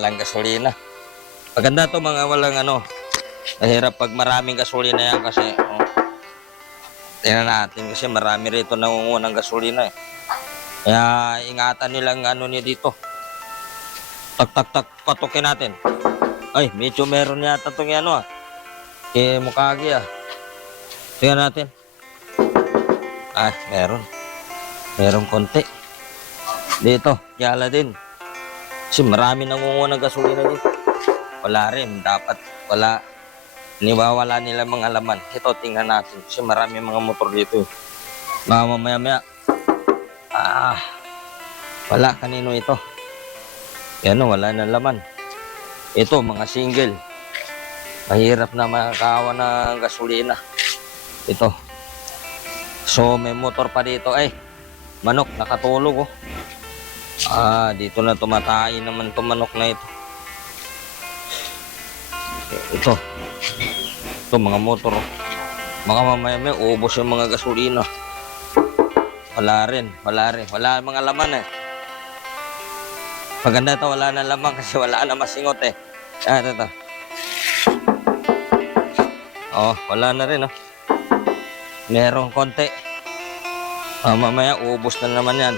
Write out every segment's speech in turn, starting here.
walang gasolina. Maganda to mga walang ano. Mahirap pag maraming gasolina yan kasi tingnan natin kasi marami rito nangunguha ng gasolina eh. Kaya ingatan nilang ano niya dito. Tak, patukin natin. Ay, medyo meron yata itong ano Mukagi tingnan natin. Ay, meron. Meron konti. Dito, yala din. Kasi marami nangunguha ng gasolina dito. Wala rin, dapat wala. Niwawala nila mga laman. Ito, tingnan natin. Kasi marami mga motor dito. Mamaya-maya. Wala, kanino ito? Yan wala na laman. Ito, mga single. Mahirap na makakawa ng gasolina. Ito. So, may motor pa dito. Ay, manok, nakatulog dito na tumatay naman itong manok na ito. Ito, mga motor. Mga mamaya may ubos yung mga gasolina. Wala rin. Wala mga laman Maganda ito, wala na laman kasi wala na masingot ito. Wala na rin Merong konti. Mamaya ubos na naman yan.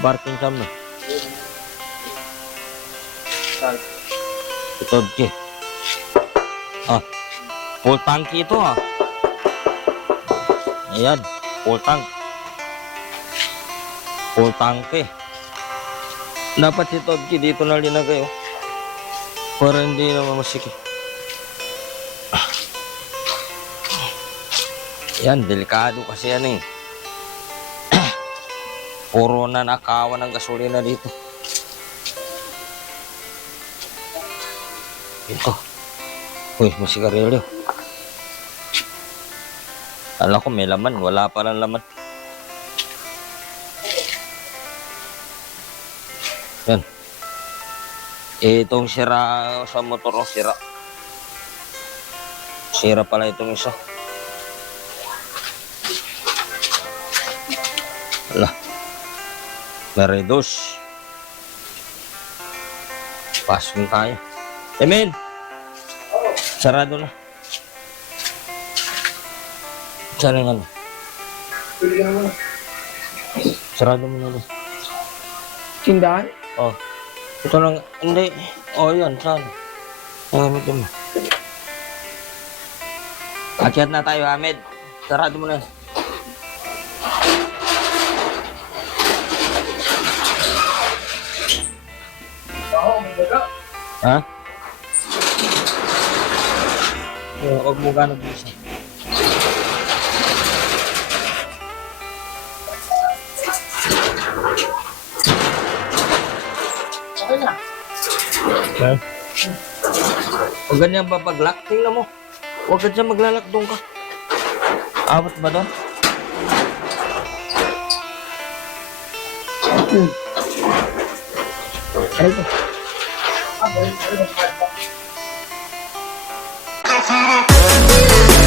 Parking kami. Ito full tanki ito Ayan, full tanki. Dapat ito dito na linagay para hindi na mamasiki. Yan, delikado kasi yan puro na nakawa ng gasolina dito. Ito. Uy, may sigarilyo. Alam ko may laman, wala pa lang laman. Yan. Itong sira sa motor sira. Sira pala itong isa. Wala. Meredos. Pasok tayo. Emil! Sarado na. Saan yung Sarado mo na. Tindahan? Ito lang. Hindi. Yan. Saan? Gamitin mo. Akyat na tayo, Ahmed. Sarado mo na. Huwag mo gano'n bisa. Okay na. Huwag ganyan babaglock. Tingnan mo. Huwag ka dyan maglalak doon ka. Abot ba doon? Ano ito? Thank you.